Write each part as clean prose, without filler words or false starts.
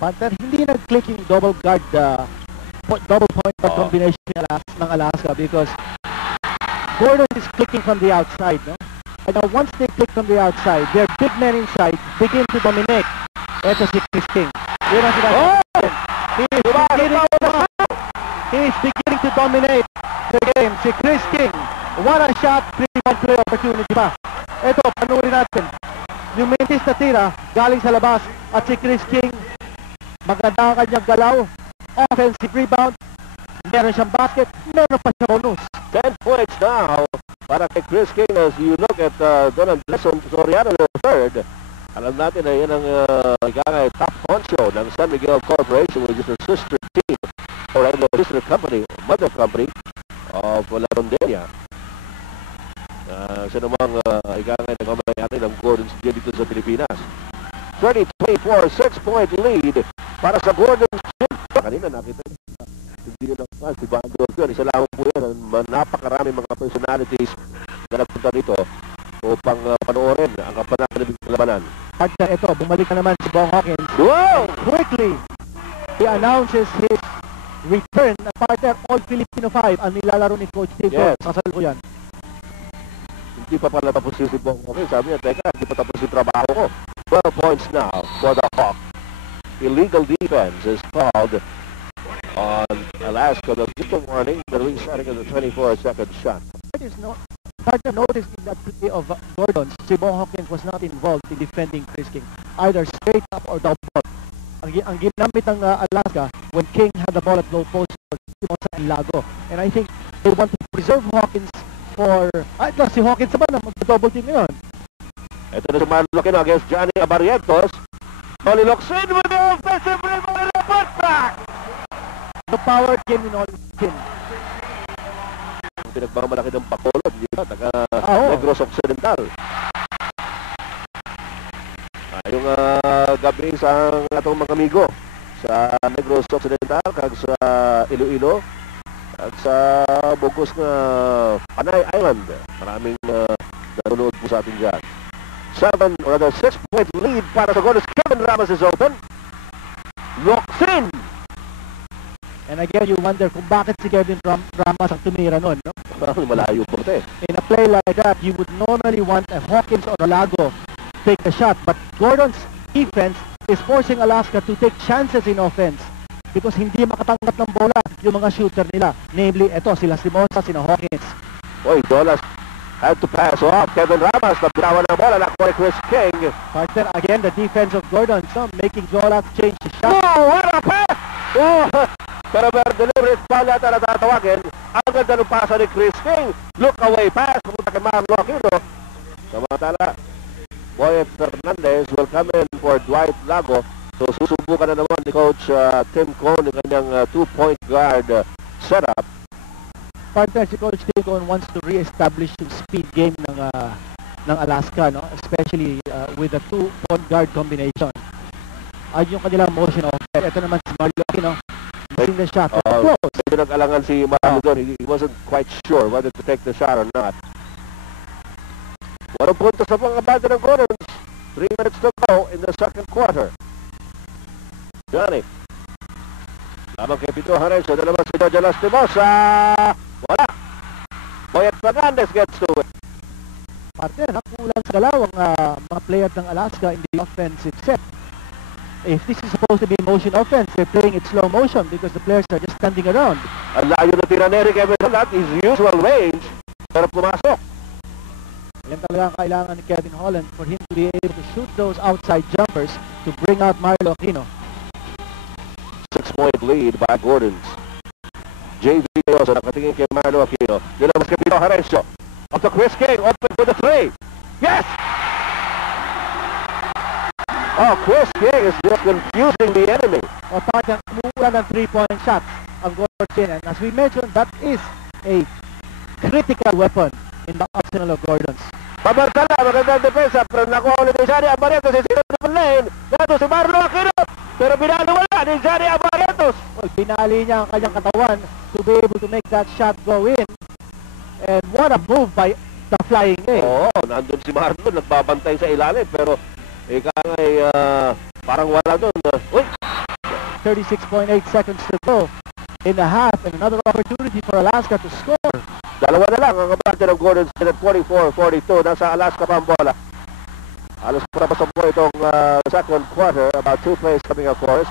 Partner, hindi nag-click yung double guard, double point guard combination ng Alaska because Gordon is clicking from the outside, no? And now once they click from the outside, their big men inside begin to dominate. Ito si Chris King. Yun ang sinasabi. He is beginning to dominate the game. Si Chris King, what a shot, 3-point play opportunity pa. Ito, panurin natin. Yung mintis na tira, galing sa labas. At si Chris King, maganda ang kanyang galaw. Offensive rebound. Meron siyang basket. Meron pa siya bonus. 10 points now para kay Chris King as you look at Don Andres Soriano III. Alam natin na yan ang top honcho ng San Miguel Corporation, which is a sister team or a sister company, mother company of La Rondelia. Siya namang nagmamayari ng Gordon's dito sa Pilipinas. 30-24, 6-point lead para sa Gordon's Gym. Kanina nakita hindi nyo naman si Bando yun. Isa lang po yan. Napakarami mga personalities na nagpunta rito upang panoorin ang kapanakit ng labanan. Partner, ito, bumalik na naman si Bong Hawkins. Wow! Quickly, he announces his return. Partner, all Filipino 5 ang nilalaro ni Coach Steve. Yes. Kasalukuyan. Hindi pa pala tapos si Bong Hawkins. Sabi niya, teka, hindi pa tapos yung trabaho ko. 12 points now for the Hawk. Illegal defense is called on Alaska. The people warning, the restarting of the 24-second shot. Partner, notice in that play of Gordon's, si Bong Hawkins was not involved in defending Chris King, either straight up or down ball. Ang ginamit ng Alaska when King had the ball at low post was sa Lago. And I think they want to preserve Hawkins for... ito, si Hawkins naman na mag-double team ngayon. Ito na si Marlo Aquino against Johnny Abarrientos. Oli Locsin with the offensive rebound and a putback! The power game in all team. Pinagmamalaki ng Bacolod, di ba? Taga Negros Occidental. Yung gabi sa atong mga amigo sa Negros Occidental, kag sa Iloilo, at sa Bugos na Panay Island. Maraming nanonood po sa atin dyan. 6-point lead para sa Gordon. Kevin Ramos is open. Locsin! And again, you wonder kung bakit si Kevin Ramos ang tumira nun, no? Malayo po ito eh. In a play like that, you would normally want a Hawkins or a Lago take the shot. But Gordon's defense is forcing Alaska to take chances in offense because hindi makatanggap ng bola yung mga shooter nila. Namely, ito, sila Simosa, sina Hawkins. Oy, Dolas had to pass off. Kevin Ramos, nabitawan ng bola. Nakuha ni Chris King. Partner, again, the defense of Gordon, so making Dolas change the shot. Oh, what a pass! Oh, pero deliberate foul yata na tatawagin. Ang ganda ng pasa ni Chris King. Look away pass. Pumunta kay Marlo Aquino. Samantala, Boyet Fernandez will come in for Dwight Lago. So susubukan na naman ni Coach Tim Cone ng kanyang 2-point guard setup. Partner, si Coach Tim Cone wants to re-establish yung speed game ng Alaska, no? Especially with the 2-point guard combination. Ay yung kanilang motion offense. Ito naman si Marlo Aquino. Missing the shot. Medyo nag-alangan si Marlo doon. He wasn't quite sure whether to take the shot or not. Walang puntos sa mga banda ng Gordons. 3 minutes to go in the second quarter. Johnny. Lamang kay Pito Harencio. Ito naman si Jojo Lastimosa. Wala. Boyet Fernandez gets to it. Partner, nakulang sa galaw ang mga players ng Alaska in the offensive set. If this is supposed to be motion offense, they're playing it slow motion because the players are just standing around. Ang layo na tira ni Eric Kevin Holland is usual range. Pero pumasok. Yan talaga ang kailangan ni Kevin Holland for him to be able to shoot those outside jumpers to bring out Marlo Aquino. 6-point lead by Gordons. JV Leosa nakatingin kay Marlo Aquino. Nilabas kay Pito Harencio. Up to Chris King. Open for the 3. Yes! Oh, Chris King is just confusing the enemy. O partner, umuulan ng 3-point shots ang Gordon. And as we mentioned, that is a critical weapon in the arsenal of Gordons. Pabantala, magandang depensa. Pero nakuha ulit ni Johnny Abarrientos sa sinunod lane. Nato si Marlo Aquino. Pero binalo wala ni Johnny Abarrientos. Well, binali niya ang kanyang katawan to be able to make that shot go in. And what a move by the Flying A. Oo, nandun si Marlo. Nagbabantay sa ilalim. Pero ika nga ay parang wala doon. Uy! 36.8 seconds to go in the half, and another opportunity for Alaska to score. Dalawa na lang ang kabante ng Gordon State at 44-42. Nasa Alaska pa ang bola. Alas para pa sa po itong second quarter. About 2 plays coming, of course.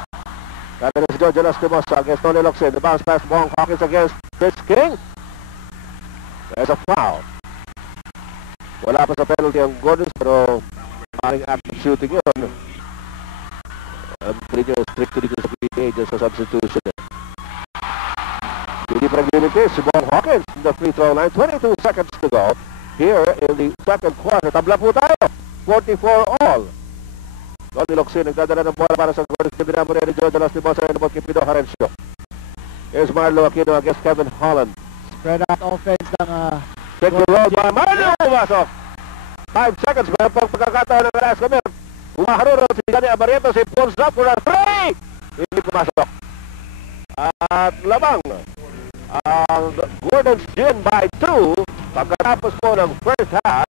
Kaya si George Lastimosa against Tony Locsin. The bounce pass, Bong Hawkins against Chris King. There's a foul. Wala pa sa penalty ang Gordons, pero maring active shooting yun. Hindi nyo strictly dito sa PBA dyan sa substitution. Hindi pa nag-unity si Bong Hawkins in the free throw line. 22 seconds to go here in the second quarter. Tabla po tayo. 44 all. Tony Locsin nagdadala ng bola para sa Gordons. Dinamo rin ni George Lastimosa rin naman kay Pido Harencio. Here's Marlo Aquino against Kevin Holland. Spread out offense ng Take the roll by Marlo. Pumasok. 5 seconds. May pagkakataon ng Alaska Milk. Umaharuro si Johnny Abarrientos. He pulls up for a 3. Hindi pumasok. At lamang ang Gordon's Gin by 2 pagkatapos po ng first half.